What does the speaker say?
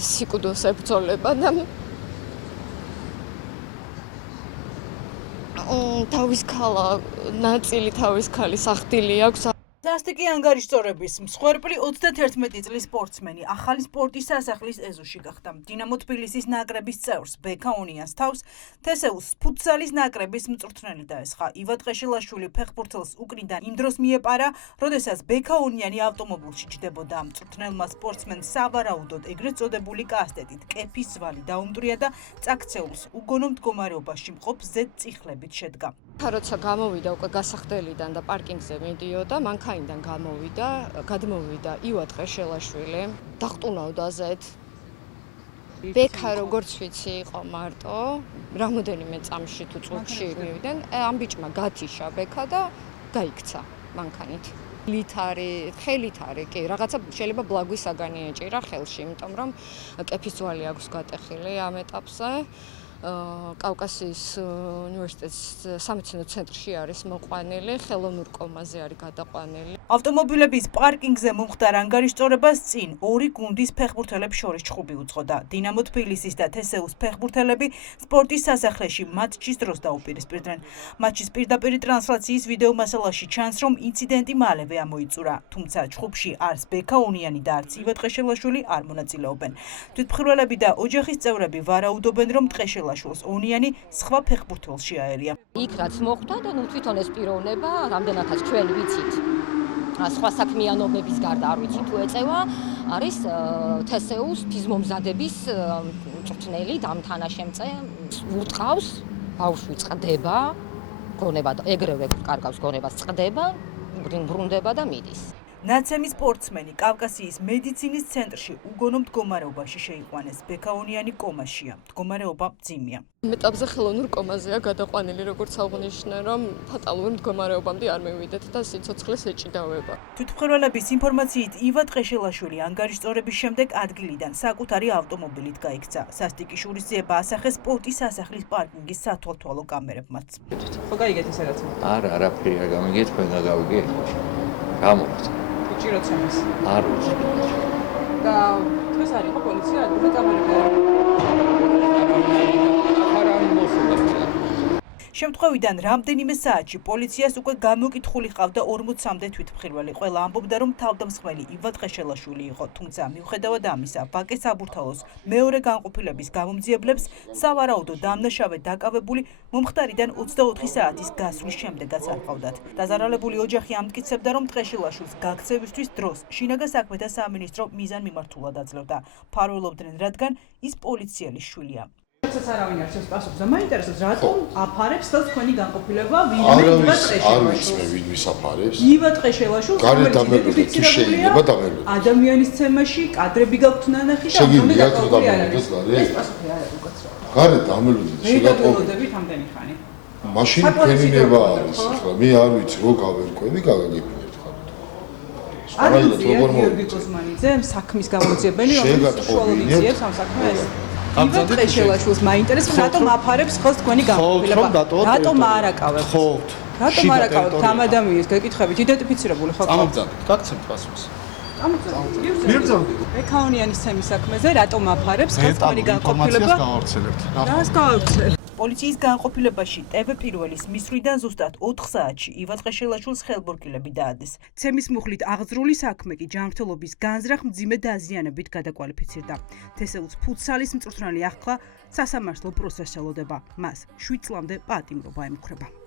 სიკვდილს ებრძოლება და თავის ქალა ნაწილი თავის ქალის ახდილი აქვს. სასტიკი ანგარიშწორების მსხვერპლი 31 წლის სპორტსმენი ახალი სპორტის სასახლის ეზოში გახდა. დინამო თბილისის ნაკრების წევრს ბექა უნიანს თავს თესეუს ფუტსალის ნაკრების მწვრთნელი დაესხა. ივა ტყეშელაშვილი ფეხბურთელს უკრიდან იმ დროს მიეპარა, როდესაც ბექა უნიანი ავტომობილში ჯდებოდა. მწვრთნელმა სპორტსმენს სავარაუდოდ ეგრეთ წოდებული კასტეტით კეფის ძვალი დაუმტვრია და წაქცეულს უგონო მდგომარეობაში მყოფ ზედწიხლებით შედგა. როცა გამოვიდა უკვე გასახდელიდან და პარკინგზე მიდიოდა, მანქანიდან გადმოვიდა ივა ტყეშელაშვილი, დაყტუნავდა ზედ. ბექა როგორც ვიცი იყო მარტო, რამოდენიმე წამში თუ წუთში მივიდნენ, ამ ბიჭმა გათიშა ბექა და გაიქცა მანქანით. ხელით არის, კი, რაღაცა შეიძლება ბლაგვი საგანი ეჭირა ხელში, იმიტომ რომ კეფის ძვალი აქვს გატეხილი ამ ეტაპზე. კავკასიის უნივერსიტეტის სამედიცინო ცენტრში არის მოყვანილი, ხელოვნურ კომაზე არის გადაყვანილი. ავტომობილების პარკინგზე მომხდარ ანგარიშწორებას წინ ორი გუნდის ფეხბურთელებს შორის ჩხუბი უძღოდა. დინამო თბილისის და თესეუს ფეხბურთელები სპორტის სასახლეში მატჩის დროს დაუპირისპირდნენ. მატჩის პირდაპირ ტრანსლაციის ვიდეო მასალაში ჩანს, რომ ინციდენტი მალევე ამოიწურა, თუმცა ჩხუბში არც ბექა უნიანი და არც ივა ტყეშელაშვილი არ მონაწილეობენ. თვითმხილველები და ოჯახის წევრები ვარაუდობენ, რომ ტყეშელაშვილს უნიანი სხვა ფეხბურთელს შეაერია. იქ რაც მოხდა და თვითონ ეს პიროვნება, რამდენადაც ჩვენ ვიცით, სხვა საქმიანობების გარდა არ ვიცი თუ ეწევა, არის თესეუს ფიზმომზადების მწვრთნელი დამთანაშემწე. უტყავს, ბავშვი წყდება, გონება და ეგრევე კარგავს გონებას, წყდება, ბრუნდება და მიდის. ნაცემი სპორტსმენი კავკასიის მედიცინის ცენტრში უგონო მდგომარეობაში შეიყვანეს. ბექა უნიანი კომაშია, მდგომარეობა მძიმეა. ეტაპზე ხელოვნურ კომაზეა გადაყვანილი, როგორც აღნიშნე, რომ ფატალურ მდგომარეობამდე არ მივიდეთ და სიცოცხლეს ეჭიდავება. თვითმხილველების ინფორმაციით იბა ტყეშელაშვილი ანგარიშწორების შემდეგ ადგილიდან საკუთარი ავტომობილით გაიქცა. სასტიკი შურისძიება ასახეს სპორტის სასახლის პარკინგის სათვალთვალო კამერებმაც. ხო გაიგეთ ეს რაც? არაფერი არ გამიგეთ, თქვენ გავიგეთ. გამოხდა. ჭიროც ამის. არ ვიცი. და დღეს არ იყო პოლიცია ადგილზე კამერები. შემთხვევიდან რამდენიმე საათში პოლიციას უკვე გამოკითხული ჰყავდა 40-მდე თვითმხილველი. ყველა ამბობდა, რომ თავდამსხმელი იბა ტყეშელაშვილი იყო, თუმცა მიუხედავად ამისა, ვაკე საბურთალოს მეორე განყოფილების გამომძიებლებს სავარაუდო დამნაშავე დაკავებული მომხდარიდან 24 საათის გასვლის შემდეგაც არ ჰყავდათ. დაზარალებული ოჯახი ამტკიცებდა, რომ ტყეშელაშვილს გაქცევისთვის დროს შინაგან საქმეთა სამინისტრო მიზანმიმართულად აძლევდა. ფარველობდნენ, რადგან ის პოლიციელის შვილია. როდესაც არავინ არ შეს პასუხს და მაინტერესებს რატომ აფარებს ხელს თქვენი განყოფილება ვინმე იბა ტყეშელაშვილს ვის აფარებს იბა ტყეშელაშვილს გარეთ დამეგობრდა თუ შეიძლება დამეგობრდა ადამიანის ცემაში კადრები გაქვთ ნანახი და შეგიძლია თუ დამეგობრდეს ეს პასუხი არ არის უკაცრავ გარეთ დამეგობრდა შეგატყობდებით ამდენი ხანი მაშინ ფემინება არის ახლა მე არ ვიცი რო გავერკვევი გაგაგებინებთ ხარ არა გიორგი კოზმანიძე საქმის გამოძიებელი რომელიც უშუალოდ იძიებს ამ საქმეს იბა ტყეშელაშვილს მაინტერესებს რატომ აფარებს ხელს თქვენი განყოფილება რატომ არ აკავებს რატომ არ აკავებს ამ ადამიანის გეკითხებით იდენტიფიცირებული ხო ამბობთ გაგცემთ პასუხს ბექა უნიანის ცემის საქმეზე რატომ აფარებს ხელს თქვენი განყოფილება რას გავავრცელებთ პოლიციის განყოფილებაში TV პირველის მისვლიდან ზუსტად 4 საათში ივა ტყეშელაშვილს ხელბორკილები დაადეს. ცემის მუხლით აღძრული საქმე კი ჯანმრთელობის განზრახ მძიმე დაზიანებით გადაკვალიფიცირდა. თესეუს ფუტსალის მწვრთნელი ახლა სასამართლო პროცესს ელოდება. მას 7 წლამდე პატიმრობა ემუქრება.